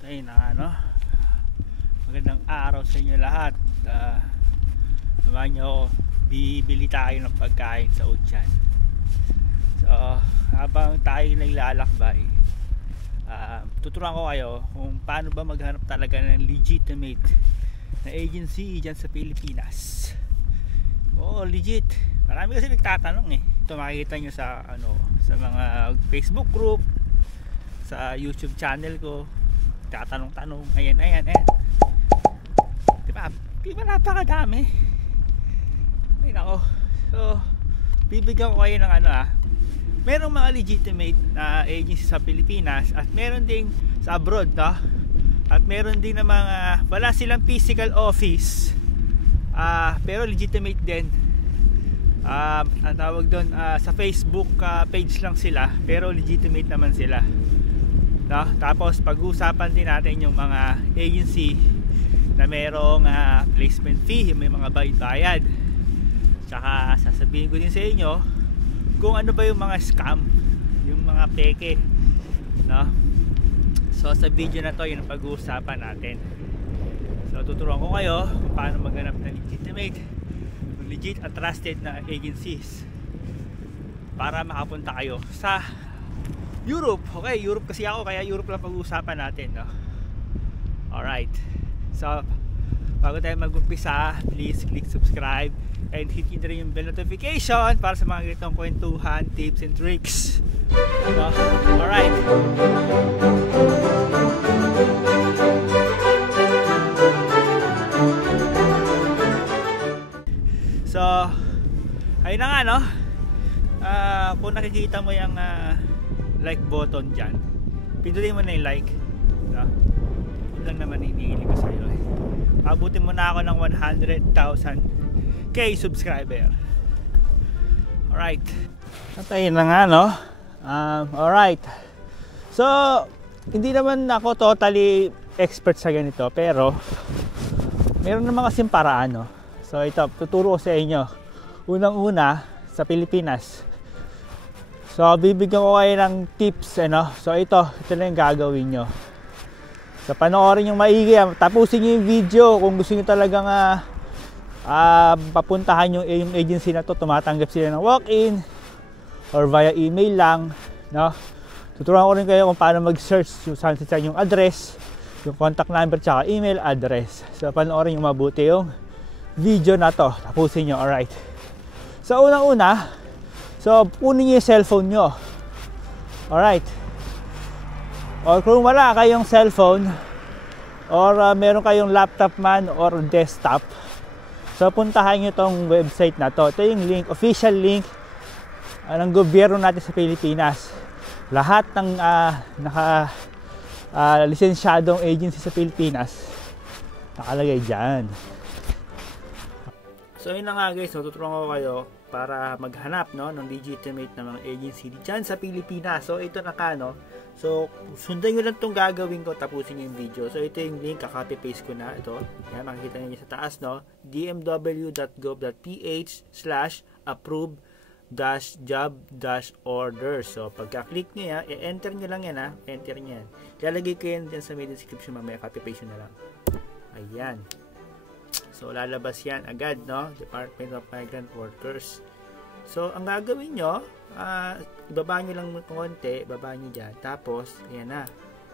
Tayo na nga, no? Magandang araw sa inyo lahat. Samahan nyo ako. Bibili tayo ng pagkain sa Uchan. So, habang tayo naglalakbay, tuturuan ko kayo kung paano ba maghanap talaga ng legitimate na agency dyan sa Pilipinas. Oo, legit. Marami kasi nagtatanong eh. Ito makikita nyo sa sa mga Facebook group, sa YouTube channel ko. Tatanong-tanong, ayan. Diba napakadami. Ay nako. So, bibigyan ko kayo ng merong mga legitimate na agency sa Pilipinas at meron ding sa abroad, no? At meron din na mga wala silang physical office, pero legitimate din. Ang tawag doon, sa Facebook page lang sila pero legitimate naman sila, no? Tapos pag-uusapan din natin yung mga agency na merong placement fee, may mga bayad. Tsaka sasabihin ko din sa inyo kung ano ba yung mga scam, yung mga peke, no? So sa video na to, yun ang pag-uusapan natin. So tuturuan ko kayo kung paano maghanap ng legitimate, legit at trusted na agencies para makapunta kayo sa Europe. Okay, Europe kasi ako, kaya Europe lang pag-uusapan natin, no? Alright. So bago tayo mag-umpisa, please click subscribe and hit nyo rin yung bell notification para sa mga ganitong kwentuhan, tips and tricks, no? Alright. So ayun na nga, no? Kung nakikita mo yung like button dyan, pindutin mo na yung like, no? Yun lang naman hinihiling ko sa iyo eh. Abutin mo na ako ng 100,000k subscriber. Alright. At ayun na nga, no? Alright. So hindi naman ako totally expert sa ganito, pero meron naman kasing paraan, no? So ito, tuturo ko sa inyo. Unang-una, sa Pilipinas. So bibigyan ko kayo ng tips, So ito na yung gagawin nyo. So panoorin yung maigi, tapusin nyo yung video kung gusto nyo talagang papuntahan yung agency na to. Tumatanggap sila ng walk-in or via email lang, no? Tuturuan ko rin kayo kung paano mag-search yung address, yung contact number, tsaka email address. So panoorin yung mabuti yung video na to, tapusin nyo. Alright. So unang-una, so kunin nyo yung cellphone nyo. Alright. Or kung wala kayong cellphone or meron kayong laptop man or desktop, so puntahan nyo tong website na to. Ito yung link, official link ng gobyerno natin sa Pilipinas. Lahat ng lisensyadong agency sa Pilipinas nakalagay dyan. So yun na nga guys, tuturuan ko kayo para maghanap, no, ng legitimate na mga agency dyan sa Pilipinas. So ito na ka, no? So sundan nyo lang itong gagawin ko, tapusin nyo yung video. So ito yung link, copy paste ko na ito. Yan, makikita nyo sa taas, no? dmw.gov.ph/approve-job-order. So pagka-click nyo yan, i-enter nyo lang yan, enter nyo yan. Lalagay ko yan dyan sa may description, mamaya copy paste nyo na lang. Ayan. So lalabas yan agad, no? Department of Migrant Workers. So ang gagawin nyo, ibaba nyo lang konti, baba nyo dyan. Tapos, ayan na.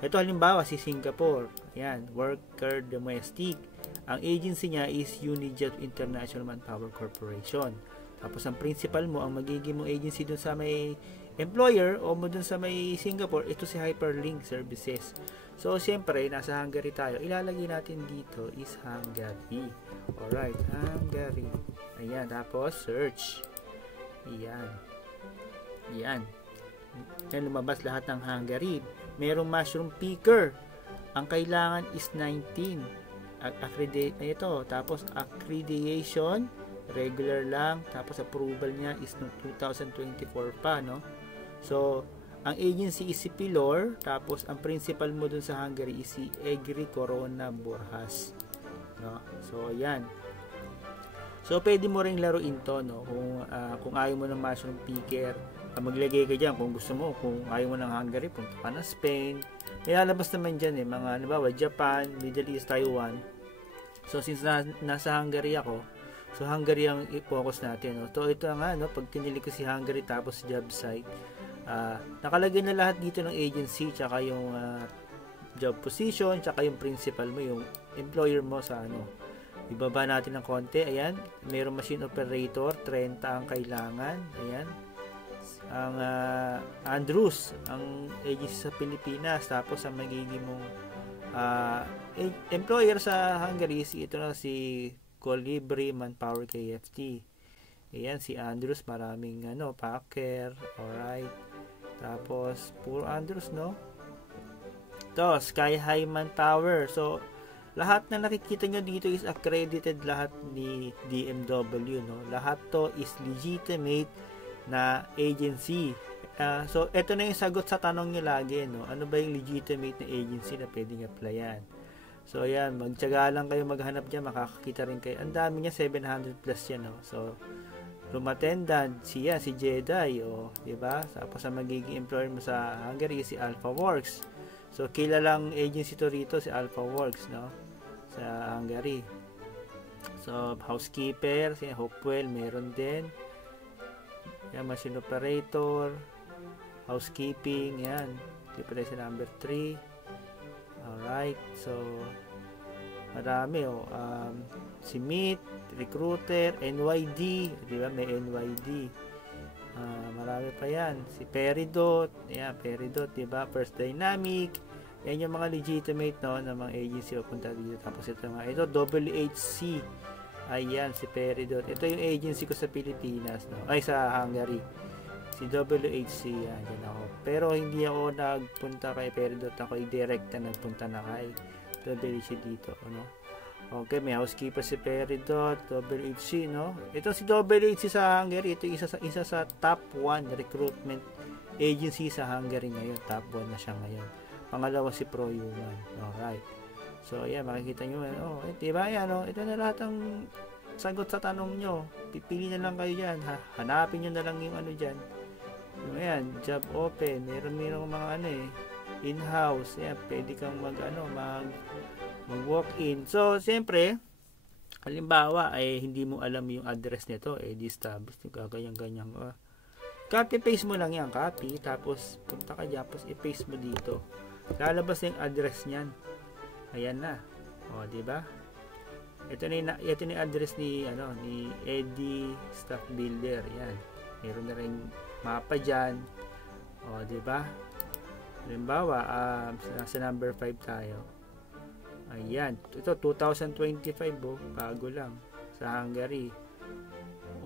Ito halimbawa si Singapore. Ayan, Worker Domestic. Ang agency niya is Unijet International Manpower Corporation. Tapos ang principal mo, ang magiging mong agency dun sa may employer o mo dun sa may Singapore, ito si Hyperlink Services. So siyempre, nasa Hungary tayo. Ilalagay natin dito is Hungary. Alright, Hungary. Ayan, tapos search. Ayan. Yan, lumabas lahat ng Hungary. Merong mushroom picker. Ang kailangan is 19. Ito, tapos accreditation, regular lang. Tapos approval niya is no 2024 pa, no? So, ang agency is si Pilor. Tapos, ang principal mo dun sa Hungary is si Egri Corona Borjas, no? So, yan. So, pwede mo ring laruin to, no? Kung ayaw mo ng mushroom picker, maglagay ka dyan kung gusto mo. Kung ayaw mo ng Hungary, punta ka ng Spain. Nilalabas naman dyan mga halimbawa Japan, Middle East, Taiwan. So since nasa Hungary ako, so Hungary ang i-focus natin. So ito nga, pag kinili ko si Hungary tapos job site, nakalagay na lahat dito ng agency, tsaka yung job position, tsaka yung principal mo, yung employer mo sa ibaba natin ng konti. Ayan, mayroong machine operator, 30 ang kailangan. Ayan, ang Andrews ang agency sa Pilipinas, tapos ang magiging mong employer sa Hungary ito na si Colibri Manpower KFT. Ayan, si Andrews, maraming packer. Alright, tapos puro Andrews, to Sky High Manpower. So lahat na nakikita nyo dito is accredited, lahat ni DMW, lahat to is legitimate na agency. So ito na yung sagot sa tanong nyo lagi, ano ba yung legitimate na agency na pwedeng applyan. So ayan, magtiyaga lang kayo maghanap dyan, makakakita rin kayo. Ang dami niya, 700 plus yan. So room attendant, si Jedi, diba? Tapos ang magiging employer mo sa Hungary si AlphaWorks. So kilalang agency to rito, si AlphaWorks, sa Hungary. So housekeeper, si Hopewell, meron din. Yan, machine operator, housekeeping, yan. Dito si number 3. Alright, so marami, si Meet, recruiter, NYD, di ba? May NYD. Marami pa yan. Si Peridot, yan, Peridot, di ba? First Dynamic. Yan yung mga legitimate na mga agency pupunta dito. Tapos ito WHC. Ayan, si Peridot. Ito yung agency ko sa Pilipinas, sa Hungary. Si WHC, yan, dyan ako. Pero hindi ako nagpunta kay Peridot. Ako direct na nagpunta na kay WHC dito, Okay, may housekeeper si Peridot, WHC, Ito si WHC sa Hungary, ito isa sa top 1 recruitment agency sa Hungary ngayon. Top 1 na siya ngayon. Pangalawa si ProHuman. Alright. So, ayan, makikita nyo. Diba yan, ito na lahat ang sagot sa tanong nyo. Pipili na lang kayo dyan. Hanapin nyo na lang yung dyan. Yung ayan, job open. Meron mga in-house. Ayan, pwede kang mag-walk-in. So, siyempre, halimbawa, hindi mo alam yung address nito, di-establish, ganyan. Copy-paste mo lang yan, copy, tapos punta ka dyan, tapos i-paste mo dito. Lalabas na yung address niyan. Ayan na. Diba? Ito na yung address ni Eddie Staff Builder. Yan. Meron na rin mapa dyan. Diba? Halimbawa, sa number 5 tayo. Ayan, ito 2025, bago lang sa Hungary.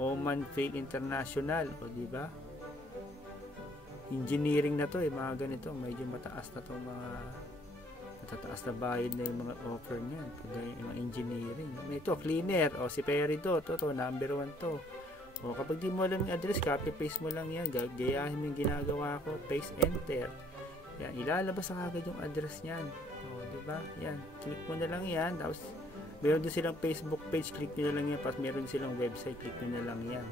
Oman Fail International, diba? Engineering na to, mga ganito, medyo mataas na tong mga matataas na bayad na yung mga offer niyan, kagaya yung mga engineering. Ito, cleaner, si Peridot, to number 1 to. Kapag di mo alam yung address, copy paste mo lang yan, gayahin mo yung ginagawa ko, paste enter. Yan, ilalabas na agad yung address niyan. Diba? Yan, click mo na lang yan. Tapos, meron din silang Facebook page, click nyo na lang yan. Tapos, meron silang website, click nyo na lang yan.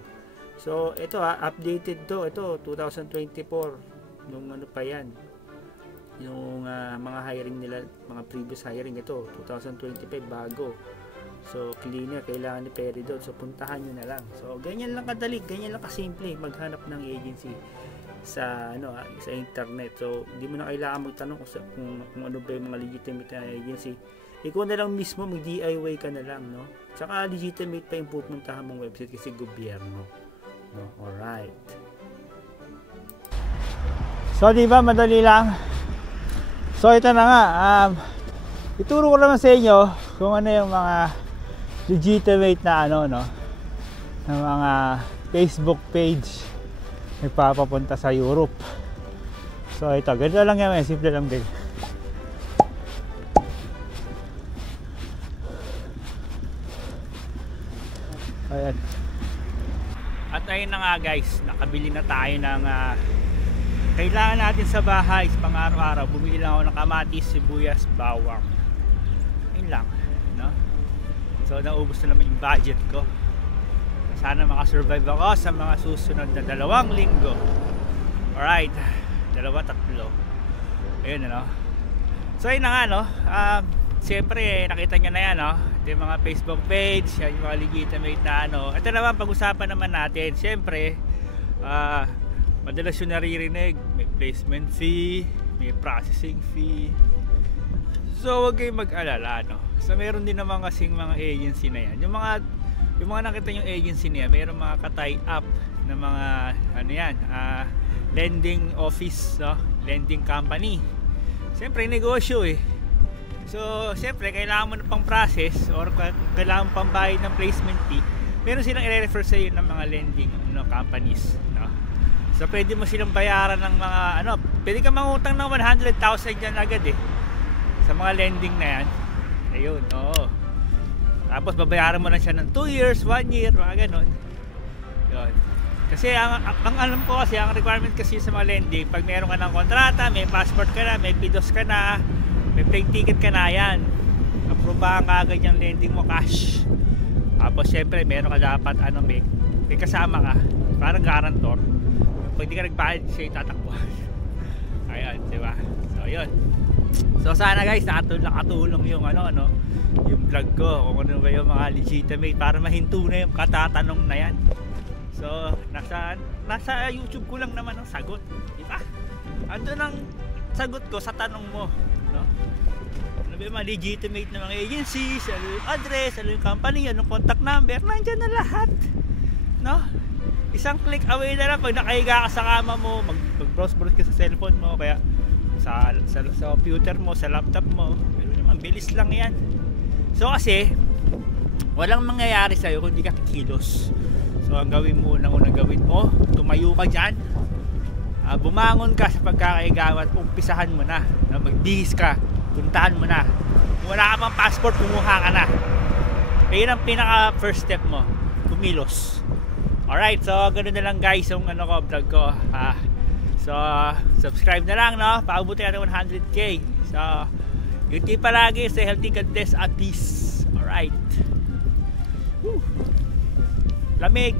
So, ito updated to. Ito, 2024. Yung pa yan. Yung mga hiring nila, mga previous hiring. Ito, 2025, bago. So, cleaner, kailangan ni Peridot. So, puntahan nyo na lang. So, ganyan lang kadali, ganyan lang kasimple maghanap ng agency sa sa internet. So hindi mo na kailangan magtanong kung ano ba yung mga legitimate na agency. Ikaw na lang mismo mag DIY ka na lang, Tsaka legitimate pa yung pupuntahan mong website kasi gobyerno. Alright. So di ba madali lang. So ito na nga, ituro ko naman sa inyo kung ano yung mga legitimate na na mga Facebook page nagpapapunta sa Europe. So ito, ganito lang yan, simple lang din. Ayan. At ayun na nga guys, nakabili na tayo ng kailangan natin sa bahay sa pang-araw-araw. Bumili lang ako ng kamatis, sibuyas, bawang. Ayun lang, So naubos na naman yung budget ko. Sana makasurvive ako sa mga susunod na 2 linggo. Alright, dalawa, tatlo. Ayun ano. So ayun na nga no. Siyempre nakita nyo na yan no. Ito yung mga Facebook page, yan yung mga legitimate na ano. Ito naman pag-usapan naman natin. Siyempre madalas yung naririnig, may placement fee, may processing fee. So huwag kayong mag-alala no. So meron din naman kasing mga agency na yan. Yung mga nakita yung agency niya, mayroong mga ka-tie up na mga ano yan, lending office, no? Lending company. Siyempre negosyo eh. So siyempre kailangan mo na pang process or kailangan mo pang bayad ng placement fee. Meron silang i-refer sa iyo ng mga lending companies, no? So pwede mo silang bayaran ng mga ano, pwede ka mangutang ng 100,000 yan agad eh sa mga lending na yan. Ayun, oo. Tapos babayaran mo na siya ng 2 years, 1 year, mga ganon. Yun. Kasi ang alam ko kasi, ang requirement kasi sa mga lending, pag meron ka ng kontrata, may passport ka na, may PIDOS ka na, may plane ticket ka na, yan. Aprobahan ka agad yung lending mo, cash. Tapos syempre, meron ka dapat, ano, may kasama ka, parang guarantor. Pag di ka nagbayad, siya yung tatakbuhan. Ayan, diba? So, yun. So, sana guys, nakatulong yung ano, yung vlog ko, kung ano ba yung mga legitimate, para mahinto na yung katatanong na yan. So, nasa YouTube ko lang naman ang sagot, di ba? Andun ang sagot ko sa tanong mo, no? Ano ba yung mga legitimate na mga agencies, ano yung address, ano yung company, anong contact number, nandyan na lahat, no? Isang click away na lang pag nakahiga ka sa kama mo, mag-browse ka sa cellphone mo, kaya sa computer mo, sa laptop mo, pero naman, bilis lang yan. So kasi, walang mangyayari sa'yo kung di ka kikilos. So ang gawin mo, unang gawin mo, tumayo ka dyan, bumangon ka sa pagkakaigaw at umpisahan mo na, magbihis ka, puntahan mo na. Kung wala ka pang passport, kumuha ka na. Kaya ang pinaka first step mo, kumilos. Alright, so ganoon na lang guys yung vlog ko. So subscribe na lang, no? Paabuti natin 100k. So yun palagi, stay healthy, God bless, at peace. Alright. Lamig.